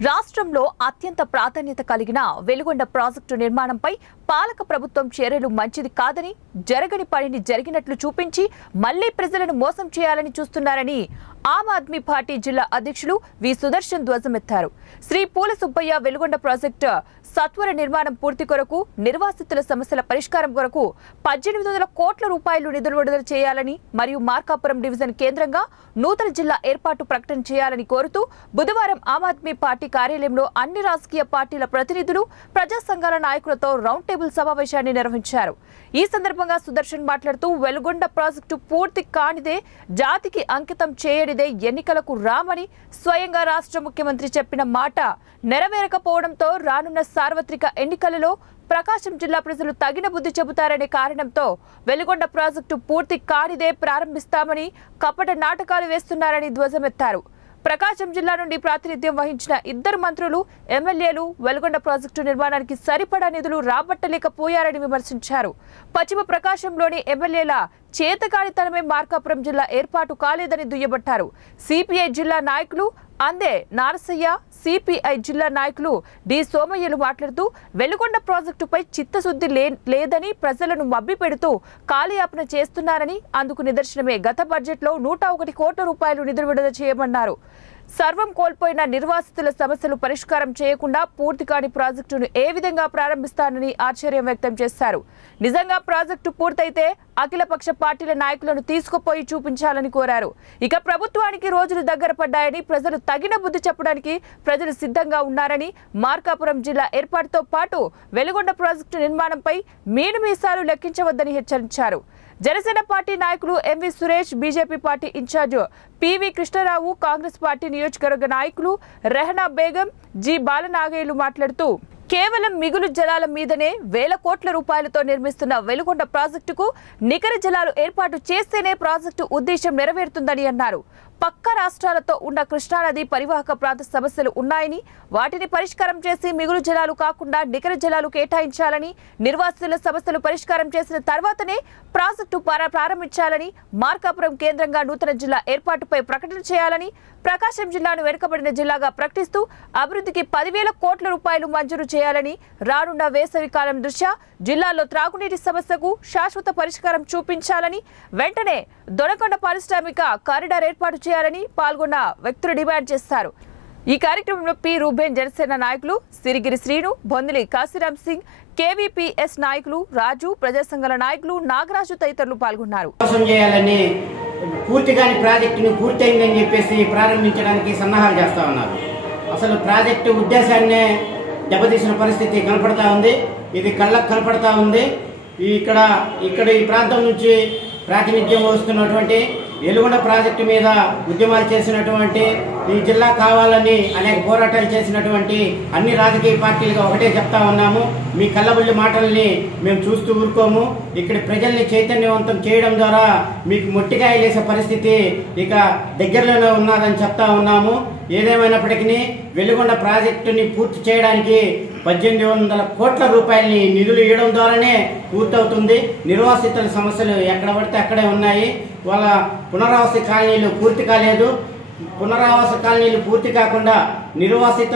రాష్ట్రంలో అత్యంత ప్రాధాన్యత కలిగిన వెలుగొండ ప్రాజెక్టు నిర్మాణంపై పాలక ప్రభుత్వం చర్యలు మంచిది కాదని, జరగని పనిని జరిగినట్లు చూపించి మళ్లీ ప్రజలను మోసం చేయాలని చూస్తున్నారని ఆమ్ ఆద్మీ పార్టీ జిల్లా అధ్యక్షులు వి సుదర్శన్ ధ్వజమెత్తారు. శ్రీ పూల సుబ్బయ్య వెలుగొండ ప్రాజెక్టు సత్వర నిర్మాణం పూర్తి కొరకు, నిర్వాసితుల సమస్యల పరిష్కారం కొరకు 1800 కోట్ల రూపాయలు నిధులు విడుదల చేయాలని మరియు మార్కాపురం డివిజన్ కేంద్రంగా నూతన జిల్లా ఏర్పాటు ప్రకటన చేయాలని కోరుతూ బుధవారం ఆమ్ ఆద్మీ పార్టీ కార్యాలయంలో అన్ని రాజకీయ పార్టీల ప్రతినిధులు, ప్రజా సంఘాల నాయకులతో రౌండ్ టేబుల్ సమావేశాన్ని నిర్వహించారు. ఈ సందర్భంగా సుదర్శన్ మాట్లాడుతూ వెలుగొండ ప్రాజెక్టు పూర్తి కానిదే, జాతికి అంకితం చేయనిదే ఎన్నికలకు రామని స్వయంగా రాష్ట్ర ముఖ్యమంత్రి చెప్పిన మాట నెరవేరకపోవడంతో రానున్న సార్వత్రిక ఎన్నికలలో ప్రకాశం జిల్లా ప్రజలు తగిన బుద్ధి చెబుతారనే కారణంతో వెలుగొండ ప్రాజెక్టు పూర్తి కానిదే ప్రారంభిస్తామని కపట నాటకాలు వేస్తున్నారని ధ్వజమెత్తారు. ప్రకాశం జిల్లా నుండి ప్రాతినిధ్యం వహించిన ఇద్దరు మంత్రులు, ఎమ్మెల్యేలు వెలుగొండ ప్రాజెక్టు నిర్మాణానికి సరిపడా నిధులు రాబట్టలేకపోయారని విమర్శించారు. పశ్చిమ ప్రకాశంలోని ఎమ్మెల్యేల చేతకానితనమే మార్కాపురం జిల్లా ఏర్పాటు కాలేదని దుయ్యబట్టారు. సిపిఐ జిల్లా నాయకులు అందే నారసయ్య, సిపిఐ జిల్లా నాయకులు డి సోమయ్యలు మాట్లాడుతూ వెలుగొండ ప్రాజెక్టుపై చిత్తశుద్ధి లేదని ప్రజలను మభ్యపెడుతూ కాలయాపన చేస్తున్నారని, అందుకు నిదర్శనమే గత బడ్జెట్లో 101 కోట్ల రూపాయలు నిధులు విడుదల చేయమన్నారు. సర్వం కోల్పోయిన నిర్వాసితుల సమస్యలు పరిష్కారం చేయకుండా పూర్తి కాని ప్రాజెక్టును ఏ విధంగా ప్రారంభిస్తానని ఆశ్చర్యం వ్యక్తం చేశారు. నిజంగా ప్రాజెక్టు పూర్తయితే అఖిలపక్ష పార్టీల నాయకులను తీసుకుపోయి చూపించాలని కోరారు. ఇక ప్రభుత్వానికి రోజులు దగ్గర పడ్డాయని, ప్రజలు తగిన బుద్ధి చెప్పడానికి ప్రజలు సిద్ధంగా ఉన్నారని, మార్కాపురం జిల్లా ఏర్పాటుతో పాటు వెలుగొండ ప్రాజెక్టు నిర్మాణంపై మీసాలు లెక్కించవద్దని హెచ్చరించారు. జనసేన పార్టీ నాయకులు MV Suresh, BJP party in charge PV Krishnarao, Congress party నియోజకవర్గ నాయకులు రెహనా బేగం, జి బాలనాగయ్యలు మాట్లాడుతూ కేవలం మిగులు జలాల మీదనే వేల కోట్ల రూపాయలతో నిర్మిస్తున్న వెలుగొండ ప్రాజెక్టుకు నికర జలాలు ఏర్పాటు చేస్తేనే ప్రాజెక్టు ఉద్దేశం నెరవేరుతుందని అన్నారు. పక్క రాష్ట్రాలతో ఉన్న కృష్ణానది పరివాహక ప్రాంత సమస్యలు ఉన్నాయని, వాటిని పరిష్కారం చేసి మిగులు జలాలు కాకుండా నికర జలాలు కేటాయించాలని, నిర్వాసితుల సమస్యలు పరిష్కారం చేసిన తర్వాతనే ప్రాజెక్టు ప్రారంభించాలని, మార్కాపురం కేంద్రంగా నూతన జిల్లా ఏర్పాటుపై ప్రకటన చేయాలని, ప్రకాశం జిల్లాను వెనుకబడిన జిల్లాగా ప్రకటిస్తూ అభివృద్ధికి 10,000 కోట్ల రూపాయలు మంజూరు చేయాలని, రానున్న వేసవి కాలం దృష్ట్యా జిల్లాలో త్రాగునీటి సమస్యకు శాశ్వత పరిష్కారం చూపించాలని, వెంటనే దొనకొండ పారిశ్రామిక కారిడార్ ఏర్పాటు చేయాలని పాల్గొన్న వ్యక్తులు డిమాండ్ చేశారు. ఈ కార్యక్రమంలో పి రూబేన్, జనసేన నాయకులు సిరిగిరి శ్రీను, బొందిలి కాశీరామ్ సింగ్, కేవీపీఎస్ నాయకులు రాజు, ప్రజా సంఘాల నాయకులు నాగరాజు తదితరులు పాల్గొన్నారు. పూర్తిగాని ప్రాజెక్టును పూర్తయిందని చెప్పేసి ప్రారంభించడానికి సన్నాహాలు చేస్తా ఉన్నారు. అసలు ప్రాజెక్టు ఉద్దేశాన్నే దెబ్బతీసిన పరిస్థితి కనపడతా ఉంది. ఇది కళ్ళకు కనపడతా ఉంది. ఇక్కడ ఈ ప్రాంతం నుంచి ప్రాతినిధ్యం వస్తున్నటువంటి వెలుగొండ ప్రాజెక్టు మీద ఉద్యమాలు చేసినటువంటి, ఈ జిల్లా కావాలని అనేక పోరాటాలు చేసినటువంటి అన్ని రాజకీయ పార్టీలుగా ఒకటే చెప్తా ఉన్నాము, మీ కళ్ళబుల్లి మాటల్ని మేము చూస్తూ ఊరుకోము. ఇక్కడ ప్రజల్ని చైతన్యవంతం చేయడం ద్వారా మీకు మొట్టికాయలేసే పరిస్థితి ఇక దగ్గరలోనే ఉన్నదని చెప్తా ఉన్నాము. ఏదేమైనప్పటికీ వెలుగొండ ప్రాజెక్టుని పూర్తి చేయడానికి 1800 కోట్ల రూపాయలని నిధులు ఇవ్వడం ద్వారానే పూర్తవుతుంది. నిర్వాసితుల సమస్యలు ఎక్కడ పడితే అక్కడే ఉన్నాయి. వాళ్ళ పునరావాస కాలనీలు పూర్తి కాలేదు. పునరావాస కాలనీలు పూర్తి కాకుండా నిర్వాసితుల